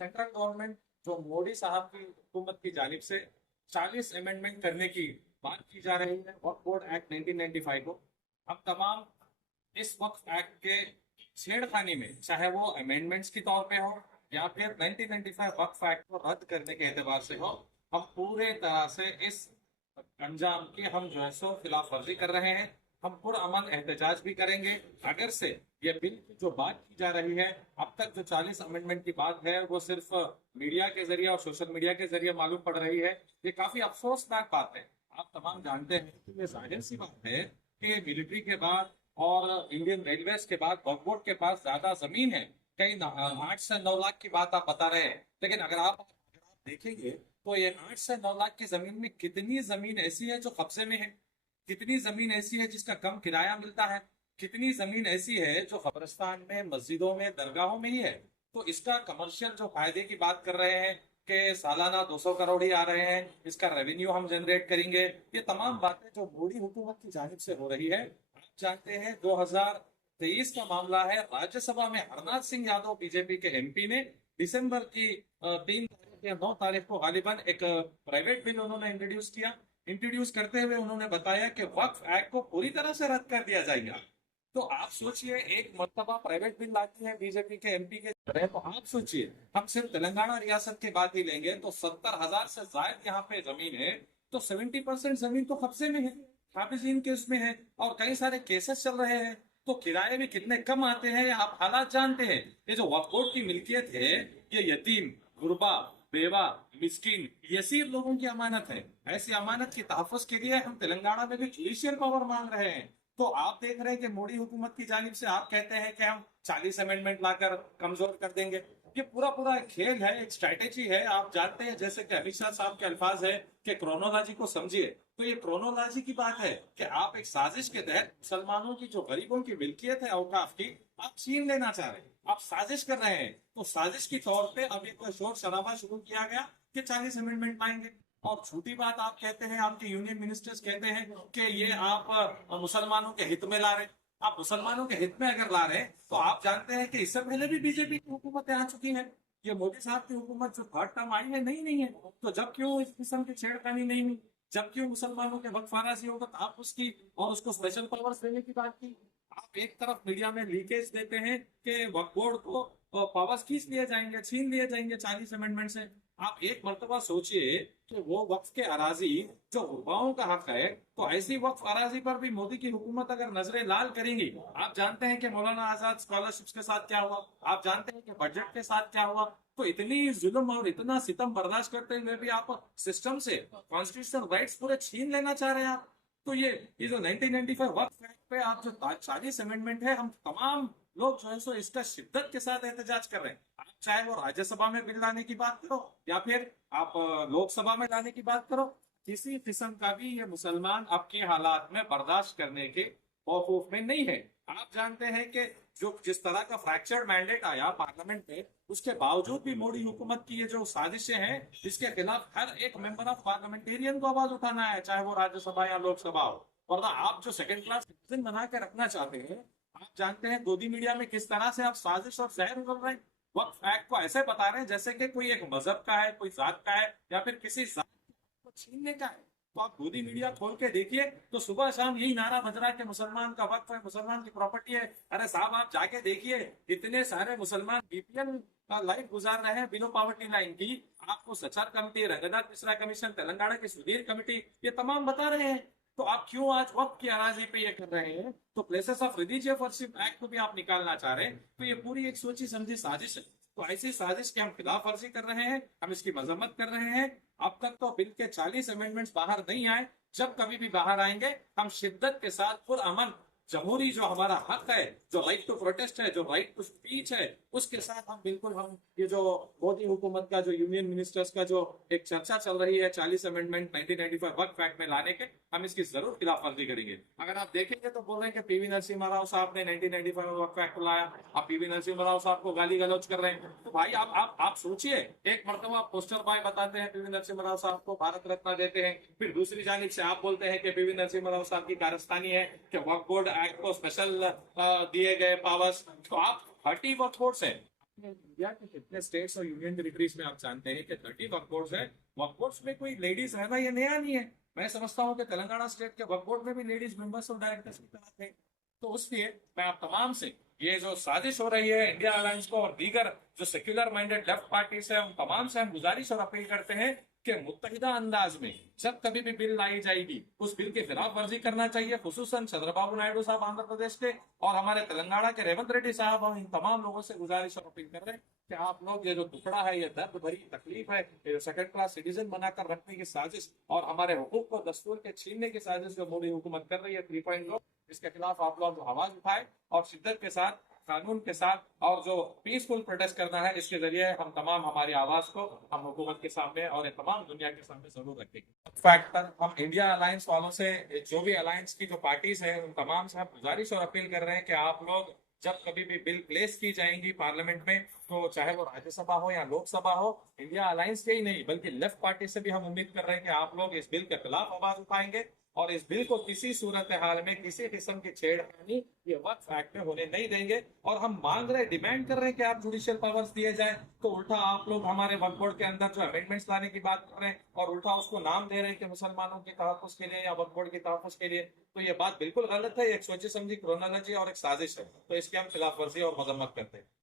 Central government जो मोदी साहब की हुकूमत की जानिब से 40 अमेंडमेंट करने की बात की जा रही है वक्फ बोर्ड एक्ट 1995 को। अब तमाम इस वक्फ एक्ट के छेड़खानी में, चाहे वो अमेंडमेंट्स के तौर पे हो या फिर 1995 वक्फ एक्ट को रद्द करने के एतबार से हो, हम पूरे तरह से इस अंजाम की हम जो है सो खिलाफ वर्जी कर रहे हैं। हम पुरअमन एहतजाज भी करेंगे। अगर से ये बिल की जो बात की जा रही है, अब तक जो 40 अमेंडमेंट की बात है वो सिर्फ मीडिया के जरिए और सोशल मीडिया के जरिए मालूम पड़ रही है। ये काफी अफसोसनाक बात है। आप तमाम जानते हैं कि ये जाहिर सी बात है कि मिलिट्री के बाद और इंडियन रेलवेज के बाद वक्फ बोर्ड के पास ज्यादा जमीन है। कई 8 से 9 लाख की बात आप बता रहे हैं, लेकिन अगर आप देखेंगे तो ये 8 से 9 लाख की जमीन में कितनी जमीन ऐसी है जो कब्जे में है, कितनी जमीन ऐसी है जिसका कम किराया मिलता है, कितनी जमीन ऐसी है जो कब्रिस्तान में, मस्जिदों में, दरगाहों में ही है। तो इसका कमर्शियल जो फायदे की बात कर रहे हैं कि सालाना 200 करोड़ ही आ रहे हैं, इसका रेवेन्यू हम जनरेट करेंगे, ये तमाम बातें जो मोदी हुकूमत की जानिब से हो रही है। आप जानते हैं 2023 का मामला है, राज्यसभा में हरनाथ सिंह यादव बीजेपी के एमपी ने दिसंबर की 3 तारीख या 9 तारीख को गालिबन एक प्राइवेट बिल उन्होंने इंट्रोड्यूस करते हुए उन्होंने बताया कि वक्फ एक्ट को पूरी तरह से रद्द कर दिया जाएगा। तो आप सोचिए, एक मर्तबा प्राइवेट बिल लाती है बीजेपी के एमपी के तरह, तो आप सोचिए हम सिर्फ तेलंगाना रियासत की बात ही लेंगे तो 70,000 से ज्यादा यहाँ पे जमीन है, तो 70% जमीन तो कब्जे में है, काबिजीन के उसमें है और कई सारे केसेस चल रहे हैं। तो किराए भी कितने कम आते हैं आप हालात जानते हैं। ये जो वक्फ बोर्ड की मिल्कियत है, ये यतीम, गुरबा, बेवा, मिस्किन, यसीर लोगों की अमानत है। ऐसी अमानत की तहफ़्फ़ुज़ के लिए हम तेलंगाना में भी जुडिशियल पावर मांग रहे हैं। तो आप देख रहे हैं कि मोदी हुकूमत की जानिब से आप कहते हैं कि हम 40 अमेंडमेंट लाकर कमजोर कर देंगे। ये पूरा पूरा एक खेल है, एक स्ट्रैटेजी है। आप जानते हैं, जैसे कि अमित शाह साहब के अल्फाज है कि क्रोनोलॉजी को समझिए, तो ये क्रोनोलॉजी की बात है कि आप एक साजिश के तहत मुसलमानों की जो गरीबों की मिल्कियत है औकाफ की, आप छीन लेना चाह रहे हैं, आप साजिश कर रहे हैं। तो साजिश के तौर पे अब एक शोर शराबा शुरू किया गया कि 40 अमेंडमेंट लाएंगे। और झूठी बात आप कहते हैं, आपके यूनियन मिनिस्टर्स कहते हैं कि ये आप मुसलमानों के हित में ला रहे हैं। आप मुसलमानों के हित में अगर ला रहे हैं तो आप जानते हैं कि इससे पहले भी बीजेपी की हुकूमतें आ चुकी हैं। ये मोदी साहब की हुकूमत जो थर्ड टर्म आई है, नहीं है। तो जब क्यों इस किस्म की छेड़खानी नहीं हुई, जब क्यों मुसलमानों के वक्फ आराजी होगा तो आप उसकी और उसको स्पेशल पावर्स देने की बात की। आप एक तरफ मीडिया में लीकेज देते हैं कि वक्फ बोर्ड को पावर्स खींच लिए जाएंगे, छीन लिए जाएंगे 40 अमेंडमेंट से। आप एक मर्तबा सोचिए कि वो वक्फ के अराजी जो गुरबाओं का हक है, तो ऐसी वक्फ अराजी पर भी मोदी की हुकूमत अगर नजरें लाल करेंगी। आप जानते हैं कि मौलाना आजाद स्कॉलरशिप्स के साथ क्या हुआ, आप जानते हैं कि बजट के साथ क्या हुआ। तो इतनी जुल्म और इतना सितम बर्दाश्त करते हुए भी आप सिस्टम से कॉन्स्टिट्यूशनल राइट्स पूरे छीन लेना चाह रहे हैं आप। तो ये जो 1995 वक्फ एक्ट पे आप जो 40 अमेंडमेंट है, हम तमाम लोग जो है सो इसका शिद्दत के साथ एहतजाज कर रहे हैं। आप चाहे वो राज्यसभा में बिल लाने की बात करो या फिर आप लोकसभा में लाने की बात करो, किसी किस्म का भी ये मुसलमान अब के हालात में बर्दाश्त करने के खौफ में नहीं है। आप जानते हैं कि जो जिस तरह का फ्रैक्चर्ड मैंडेट आया पार्लियामेंट में, उसके बावजूद भी मोदी हुकूमत की ये जो साजिशें हैं, इसके खिलाफ हर एक मेंबर ऑफ पार्लियामेंटेरियन को आवाज उठाना है, चाहे वो राज्यसभा या लोकसभा हो। वरना आप जो सेकंड क्लास सिटीजन बना के रखना चाहते हैं, आप जानते हैं गोदी मीडिया में किस तरह से आप साजिश और जहर उगल रहे हैं। वक्फ एक्ट को ऐसे बता रहे हैं जैसे कि कोई एक मजहब का है, कोई जात का है या फिर किसी जात को छीनने का है। तो आप गोदी मीडिया खोल के देखिए तो सुबह शाम यही नारा बज रहा है कि मुसलमान का वक्फ है, मुसलमान की प्रॉपर्टी है। अरे साहब, आप जाके देखिए, इतने सारे मुसलमान बीपीएल का लाइफ गुजार रहे हैं, बिलो पॉवर्टी लाइन की। आपको सचार कमेटी, रंगनाथ मिश्रा कमीशन, तेलंगाना की सुधीर कमेटी, ये तमाम बता रहे हैं। तो आप क्यों आज वक्त की अराजी पे ये कर रहे हैं? तो places of religious worship act को भी आप निकालना चाह रहे हैं। तो ये पूरी एक सोची समझी साजिश है। तो ऐसी साजिश के हम खिलाफ वर्जी कर रहे हैं, हम इसकी मजम्मत कर रहे हैं। अब तक तो बिल के 40 अमेंडमेंट्स बाहर नहीं आए। जब कभी भी बाहर आएंगे, हम शिद्दत के साथ पुरअमन जमहूरी जो हमारा हक है, जो राइट टू प्रोटेस्ट है, जो राइट टू स्पीच है, उसके साथ हम बिल्कुल हम ये जो मोदी हुकूमत का जो यूनियन मिनिस्टर्स का जो एक चर्चा चल रही है 40 अमेंडमेंट 1995 वक्फ एक्ट में लाने के, हम इसकी जरूर खिलाफ वर्जी करेंगे। अगर आप देखेंगे तो बोल रहे हैं कि पीवी नरसिम्हा राव साहब ने 1995 वक्फ एक्ट लाया, आप पीवी नरसिम्हा राव साहब को गाली गलौज कर रहे हैं। तो भाई आप सोचिए, एक मरतबा पोस्टर बॉय बताते हैं पीवी नरसिम्हा राव साहब को, भारत रत्न देते हैं, फिर दूसरी जानिब से आप बोलते हैं कि पीवी नरसिम्हा राव साहब की कारस्तानी है कि वक्फ बोर्ड एक्ट को स्पेशल दिए गए पावर्स। तो आप 30 वक्फ बोर्ड्स है, इंडिया के कितने स्टेट्स और यूनियन टेरिटरीज में आप जानते हैं कि 30 वक्फ बोर्ड है। वक्फ बोर्ड में कोई लेडीज रहना ये नया नहीं है। मैं समझता हूँ कि तेलंगाना स्टेट के वक्फ बोर्ड में भी लेडीज मेंबर्स और डायरेक्टर्स की तरह थे। तो उसलिए मैं आप तमाम से ये जो साजिश हो रही है इंडिया अलायंस को और दीगर जो सेक्युलर माइंडेड लेफ्ट पार्टीज है, उन तमाम से हम गुजारिश और अपील करते हैं कि मुत्तहिदा अंदाज में जब कभी भी बिल लाई जाएगी उस बिल की खिलाफ वर्जी करना चाहिए, खुसूसन चंद्रबाबू नायडू साहब आंध्र प्रदेश के और हमारे तेलंगाना के रेवंत रेड्डी साहब। हम इन तमाम लोगों से गुजारिश और अपील कर रहे हैं कि आप लोग ये जो टुकड़ा है, ये दर्द भरी तकलीफ है, ये जो सेकंड क्लास सिटीजन बनाकर रखने की साजिश और हमारे हुकूक को दस्तूर के छीनने की साजिश जो मोदी हुकूमत कर रही है 3.0, इसके खिलाफ आप लोग आवाज उठाए और शिद्दत के साथ, कानून के साथ और जो पीसफुल प्रोटेस्ट करना है, इसके जरिए हम तमाम हमारी आवाज को हम हुकूमत के सामने और तमाम दुनिया के सामने जरूर रखेंगे। फैक्ट पर हम इंडिया अलायंस वालों से, जो भी अलायंस की जो पार्टीज है, उन तमाम से हम गुजारिश और अपील कर रहे हैं कि आप लोग जब कभी भी बिल प्लेस की जाएंगी पार्लियामेंट में, तो चाहे वो राज्यसभा हो या लोकसभा हो, इंडिया अलायंस के ही नहीं बल्कि लेफ्ट पार्टी से भी हम उम्मीद कर रहे हैं कि आप लोग इस बिल के खिलाफ आवाज उठाएंगे और इस बिल को किसी सूरत हाल में किसी किस्म की छेड़खानी ये वक्फ एक्ट में होने नहीं देंगे। और हम मांग रहे, डिमांड कर रहे हैं कि आप जुडिशियल पावर्स दिए जाए, तो उल्टा आप लोग हमारे वक्फ बोर्ड के अंदर जो अमेंडमेंट्स लाने की बात कर रहे हैं और उल्टा उसको नाम दे रहे हैं कि मुसलमानों के तहफ़्फ़ुज़ के लिए या वक्फ बोर्ड के तहफ़्फ़ुज़ के लिए। तो ये बात बिल्कुल गलत है, एक सोची समझी क्रोनोलॉजी और एक साजिश है। तो इसकी हम खिलाफ वर्जी और मजम्मत करते हैं।